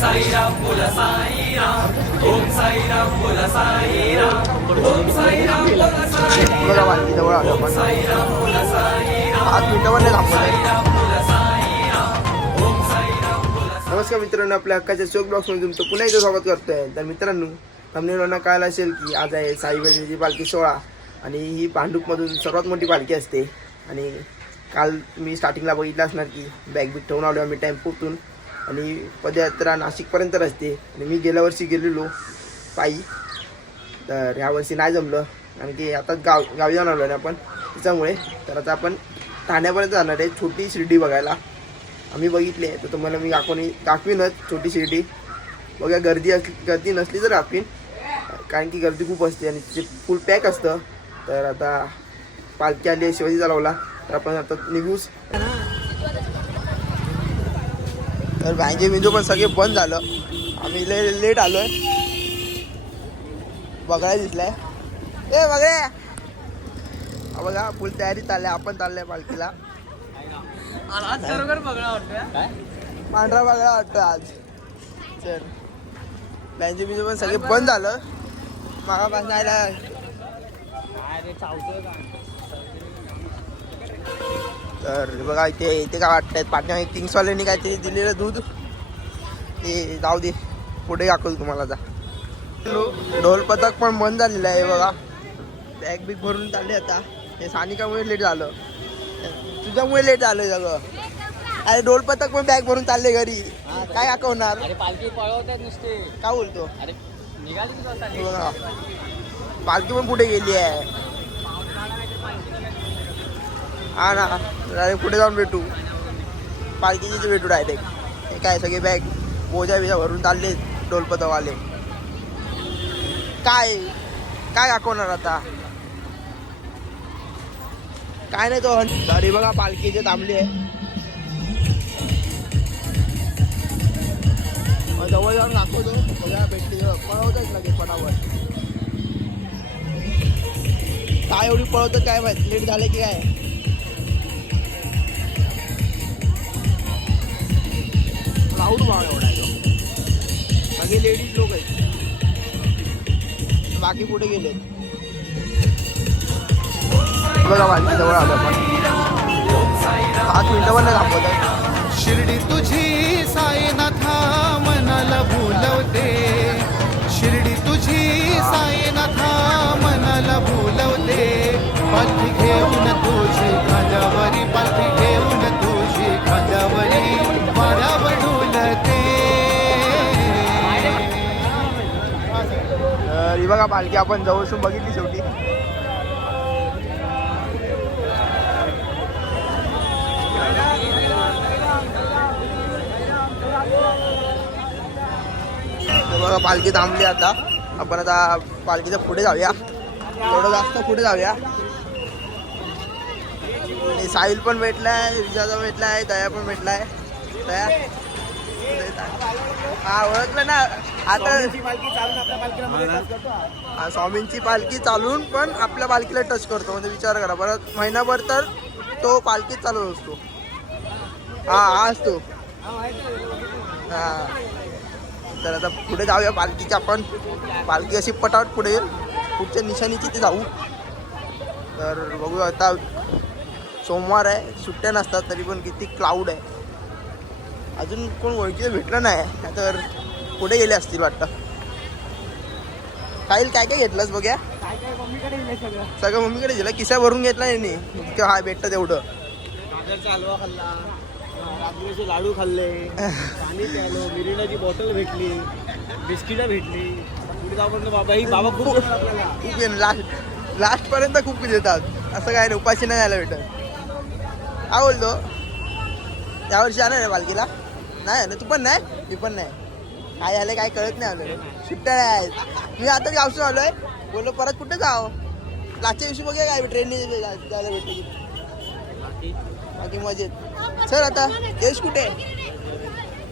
साईराम बोला साईराम. ओम साईराम साईराम. ओम साईराम साईराम. साईराम साईराम. नमस्कार मित्रांनो आपल्या हक्काच्या चोक ब्लॉग्समध्ये तुमचं पुन्हा एकदा स्वागत करतोय. तर मित्रांनो थांबनेरांना कळालं असेल की आज आहे साईबाबाची पालखी सोहळा. आणि ही भांडूपमधून सर्वात मोठी पालखी असते. आणि काल मी स्टार्टिंगला बघितलं असणार की बॅग बिग ठेवून आलो आम्ही टेम्पोतून आणि पदयात्रा नाशिकपर्यंत असते आणि मी गेल्या वर्षी गेलेलो पायी. तर ह्या वर्षी नाही जमलं. कारण की आता गाव गावी जाऊन आलो आहे आपण. त्याच्यामुळे तर आता आपण ठाण्यापर्यंत जाणार आहे. छोटी शिर्डी बघायला. आम्ही बघितले तर तुम्हाला मी दाखवणी दाखवीनच छोटी शिर्डी. बघा गर्दी असली गर्दी नसली तर दाखवीन कारण की गर्दी खूप असते आणि तिथे फुल पॅक असतं. तर आता पालखी आली शिवाजी चालवला तर आपण आता निघूच तर बँके बिंदू पण सगळे बंद झालं. आम्ही ले लेट आलोय. बघायला दिसलाय. ए बघे. बघा फुल तयारी चालल्या आपण चाललंय पालखीला. पांढरा बघा वाटतो आज. चल. बँके बिंजो पण सगळे बंद झालं. मागापासून आयला तर बघा इथे इथे काय वाटतंय? पाठ्या किंग्सवाल्यांनी काहीतरी दिलेलं दूध. ते जाऊ दे. पुढे दाखवतो तुम्हाला आता. ढोल पथक पण बंद झालेलं आहे बघा. बॅग बिग भरून चालले आता. हे सानिकामुळे लेट झालं. तुझ्यामुळे लेट झालं सगळं. अरे ढोल पथक पण बॅग भरून चालले घरी. काय दाखवणार? पालखी पळवतात नुसते. काय बोलतो? अरे निघाली पालखी पण पुढे गेली आहे. हा ना डायरेक्ट कुठे जाऊन भेटू? पालखीची भेटू डायरेक्ट हे काय सगळे बॅग बोजा बिजा भरून चालले ढोलपतवाले. काय काय दाखवणार आता? काय नाही तो तरी बघा पालखीचे थांबली आहे. मग जवळ जाऊन दाखवतो. बघा भेटली पळवतच लगेच पणावर काय एवढी पळवतं काय माहीत? लेट झालं की काय? लाऊड भाव एवढा आहे सगळे लेडीज लोक आहेत. बाकी कुठे गेले बघा बाकी जवळ आलो आपण. पाच मिनिटं पण नाही आहे. शिर्डी तुझी साईनाथा मनाला भुलवते शिर्डी तुझी साईनाथा मनाला भुलवते पाठी घेऊन तुझी तर ही बघा पालखी आपण जवळसून बघितली शेवटी. बघा पालखी थांबली आता. आपण आता पालखीच्या पुढे जाऊया. थोडं जास्त पुढे जाऊया. आणि साहिल पण भेटलाय विजाचा भेटलाय दया पण भेटलाय. दया? हा ओळखलं ना. आता हा, स्वामींची पालखी चालून पण आपल्या पालखीला टच करतो. म्हणजे विचार करा परत महिनाभर तर तो पालखीत चालवत असतो. हा हा असतो. हा तर आता पुढे जाऊया पालखीची आपण. पालखी अशी पटावट पुढे येईल. पुढच्या निशाणीची ते जाऊ. तर बघू आता सोमवार आहे सुट्ट्या नसतात तरी पण किती क्लाउड आहे. अजून कोण ओळखीचं भेटलं नाही. तर पुढे गेले असतील वाटतं. काही काय काय घेतलंस बघ्या? सगळं. मम्मीकडे दिलं किसा भरून घेतला यांनी इतकं हा भेटतं तेवढं. गाजरचा हलवा खाल्ला रात्रीचे लाडू खाल्ले पाणी प्यायलो मिरिंडाची बॉटल भेटली बिस्किटं भेटली. पुढे बाबा ही बाबा खूप लास्ट लास्ट पर्यंत खूप देतात. असं काय नाही उपाशी नाही जायला भेटत. काय बोलतो? यावर्षी आलं रे पालखीला नाही आलं तू पण नाही? मी पण नाही. काय झालं काय कळत नाही आलं सुट्ट्या नाही आहेत. मी आता गावसून आलो आहे बोललो परत कुठे जाव? लास्टच्या दिवशी बघूया काय ट्रेनने जायला भेटली. बाकी मजेत. सर आता देश कुठे? आहे?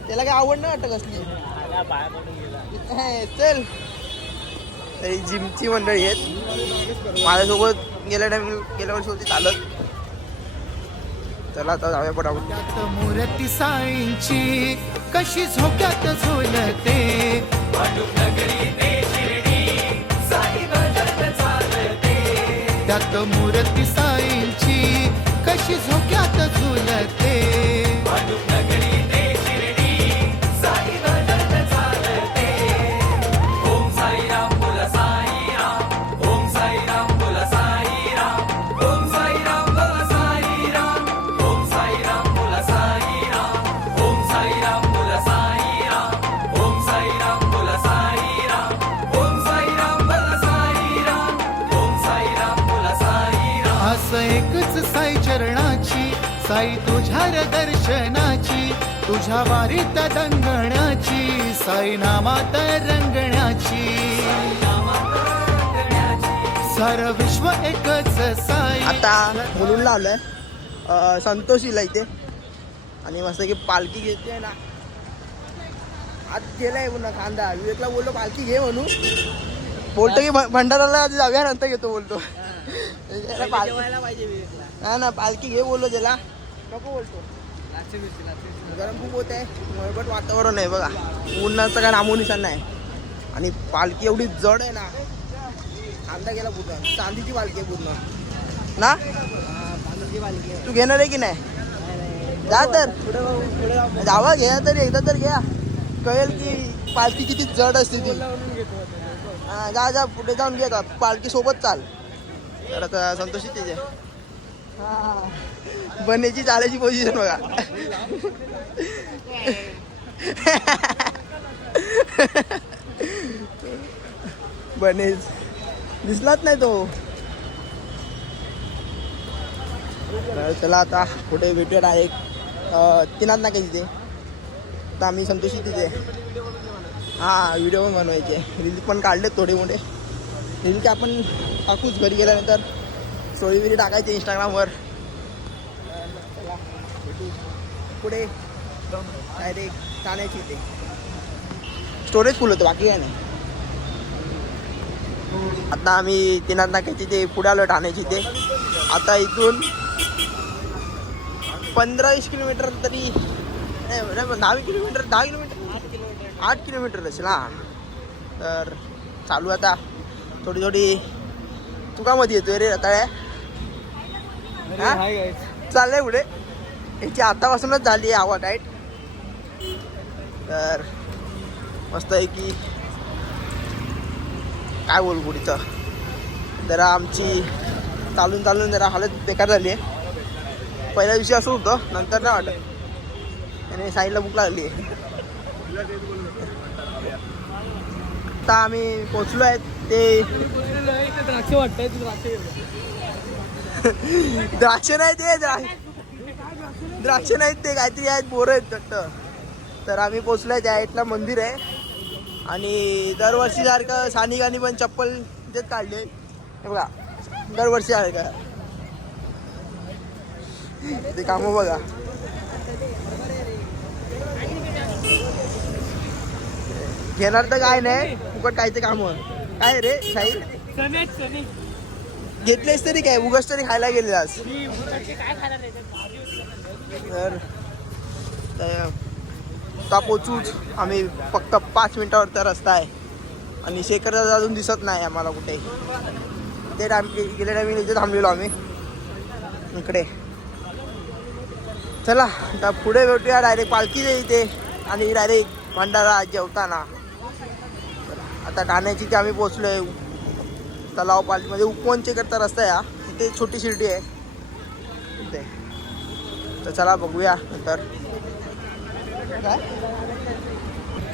त्याला काय आवड नाही वाटत कसली चल. तरी जिमची मंडळी आहेत. माझ्यासोबत गेल्या टाइम गेल्या वर्षी होती चालत. चला आता जाऊया पटापट त्यात मूर्ती साईंची कशी झोक्यात झोलते? त्यात मूर्ती साईंची कशी झोक्यात झुलते? साई तुझ्या रे दर्शनाची तुझ्या वारीत दंगणाची साई नामात रंगण्याची. सार विश्व एकच साई. आता मुलुंडला आलोय अं, संतोषीला इथे. आणि मस्त की पालखी घेते ना. आज गेलाय पुन्हा खांदा. विवेकला बोललो पालखी घे म्हणून. बोलतो की भ- भंडाराला आधी जाऊया नंतर घेतो बोलतो. हा ना पालखी घे बोललो त्याला. नको बोलतो. गरम खूप होत आहे मळबट वातावरण आहे बघा. उन्हाचं काय नामो निशाण नाही. आणि पालखी एवढी जड आहे ना. खांदा गेला पूर्ण. चांदीची पालखी आहे पूर्ण. ना? तू घेणार आहे की नाही? जा तर. जावा घ्या तरी. एकदा तर घ्या. कळेल की पालखी किती जड असते ती. हा जा जा. पुढे जाऊन घे पालखी सोबत चाल. तर संतोषी तिथे. बनेची चालायची पोझिशन बघा. बनेज दिसलाच नाही तो. चला आता कुठे भेटत आहे. तिनात ना काही तिथे? तर आम्ही संतोषी तिथे. हां व्हिडिओ पण बनवायचे. रील पण काढले थोडे मोठे. रील की आपण टाकूच घरी गेल्यानंतर. स्टोरी बिरी टाकायची इंस्टाग्रामवर पुढे. डायरेक्ट ठाण्याची इथे स्टोरेज फुल होतं बाकी काय नाही. आता आम्ही तिनाथ नाक्याची ते पुढे आलो ठाण्याची ते. आता इथून पंधरा वीस किलोमीटर तरी. नाही दहा किलोमीटर दहा किलोमीटर. आठ किलोमीटर. असेल हा. तर चालू आता. थोडी थोडी तुकामध्ये येतोय रे रताळ्या. हा? चाललंय पुढे. याची आतापासूनच झाली आहे हवा टाईट तर मस्त आहे की काय बोलू पुढचं? जरा आमची चालून चालून जरा हालत बेकार झाली आहे. पहिल्या दिवशी असं होतं नंतर नाही वाटत. आणि साईडला भूक लागली आहे. आता आम्ही पोचलो आहेत ते द्राक्ष वाटतंय तू द्राक्ष. द्राक्ष नाही ते द्राक्ष नाहीत ते काहीतरी आहेत बोर आहेत दट्ट तर आम्ही पोचलोय त्या इथला मंदिर आहे. आणि दरवर्षी सारखं सानिकानी पण चप्पल देत काढले. बघा दरवर्षी सारखं. ते कामं बघा. घेणार तर काय नाही फुकट काय ते कामं. काय रे साई घेतलेस तरी काय? उगाच तरी खायला गेलेलास तर तर आता पोचूच आम्ही फक्त पाच मिनिटावरचा रस्ता आहे. आणि शेखर अजून दिसत नाही आम्हाला कुठे. ते टाइम गेल्या टायमिंग इथे थांबलेलो आम्ही. इकडे. चला आता पुढे भेटूया डायरेक्ट पालखी इथे. आणि डायरेक्ट भंडारा जेवताना. आता ठाण्याची ते आम्ही पोचलोय तलाव पालखीमध्ये उपवनचे करता रस्ता आहे हा. तिथे छोटी शिर्डी आहे. तिथे तर चला बघूया नंतर. काय?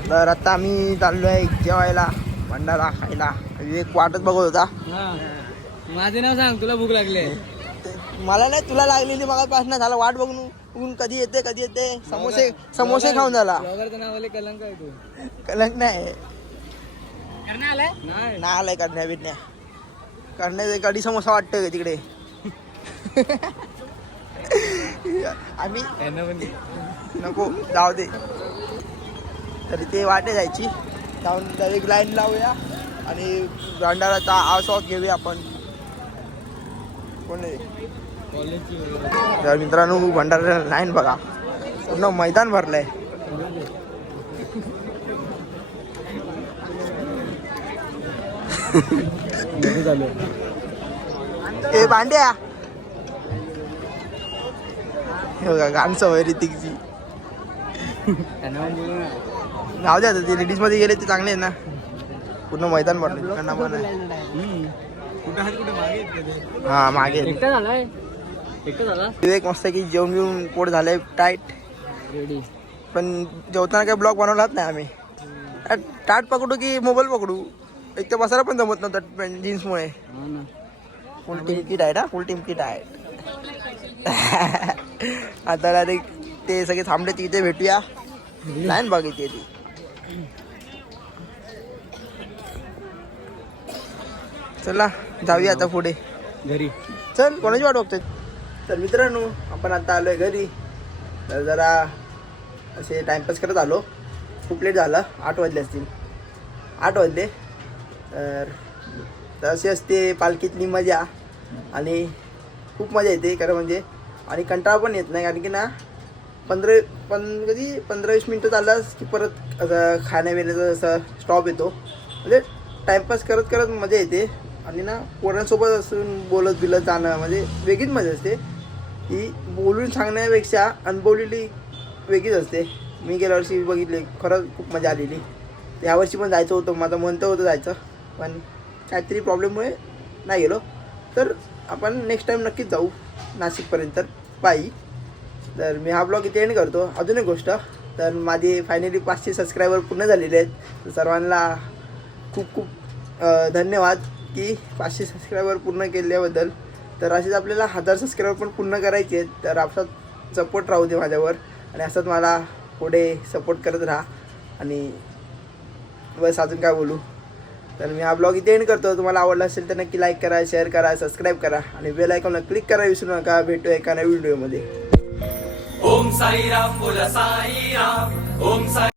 तर आता आम्ही चाललो आहे जेवायला भंडारा खायला. एक वाटच बघत होता. माझे नाव सांग तुला भूक लागली ते- मला नाही तुला लागलेली मगापासून. झाला वाट बघून बघून कधी येते कधी येते. समोसे समोसे खाऊन झाला. कलंक आहे नाही. नाही नाही आलाय करण्या बिरण्या करण्याचे कढी समोसा वाटतोय का तिकडे? आम्ही नको जाऊ दे. तरी ते वाटे जायची. जाऊन डायरेक्ट लाईन लावूया आणि भंडाराचा आस्वाद घेऊया आपण. कोण तर मित्रांनो भंडारा लाईन बघा. पूर्ण मैदान भरलंय. ए भांड्या. गाण सवय ऋतिकची त्यांना पण बोलू ना राहू द्या ते लेडीजमध्ये गेले ते चांगले आहे ना. पूर्ण मैदान भरले तिकडनं पण? हा मागे एक मस्त की जेवण घेऊन पोट झालंय टाईट रेडी पण जेवताना काही ब्लॉग बनवलाच नाही आम्ही. टाट पकडू की मोबाईल पकडू? एक तर बसायला पण जमत नव्हतं जीन्समुळे. फुल टीम किट आहे ना? फुल टीम किट आहे. आता डायरेक्ट ते सगळे थांबले तिथे भेटूया. लाईन बघितली ती. चला जाऊया आता पुढे. घरी. चल कोणाची वाट बघतोय? तर मित्रांनो आपण आता आलोय घरी. तर जरा असे टाइमपास करत आलो. खूप लेट झालं. आठ वाजले असतील. आठ वाजले. तर तशी असते पालखीतली मजा. आणि खूप मजा येते खरं म्हणजे. आणि कंटाळा पण येत नाही कारण की ना पंधरा पण कधी पंधरा वीस मिनटं चाललास की परत असं खाण्यापिण्याचा असं स्टॉप येतो. म्हणजे टाईमपास करत करत मजा येते. आणि ना पोरांसोबत असून बोलत बिलत जाणं म्हणजे वेगळीच मजा असते. ती बोलून सांगण्यापेक्षा अनुभवलेली वेगळीच असते. मी गेल्या वर्षी बघितली खरंच खूप मजा आलेली. यावर्षी पण जायचं होतं माझं मन तर होतं जायचं. पण काहीतरी प्रॉब्लेममुळे नाही गेलो. तर आपण नेक्स्ट टाईम नक्कीच जाऊ नाशिकपर्यंत. पायी तर मी हा ब्लॉग इथे एंड करतो. अजून एक गोष्ट तर माझे फायनली पाचशे सबस्क्रायबर पूर्ण झालेले आहेत. तर सर्वांना खूप खूप धन्यवाद की पाचशे सबस्क्रायबर पूर्ण केल्याबद्दल. तर असेच आपल्याला हजार सबस्क्रायबर पण पूर्ण करायचे आहेत. तर आपसात सपोर्ट राहू दे माझ्यावर आणि असंच मला पुढे सपोर्ट करत राहा. आणि बस अजून काय बोलू? तर मी हा ब्लॉग इथे एंड करतो. तुम्हाला आवडला असेल तर नक्की लाईक करा शेअर करा सबस्क्राईब करा आणि बेल आयकॉनला क्लिक करा विसरू नका. भेटू एका नवीन व्हिडिओमध्ये ओम साईराम बोला साईराम. ओम साई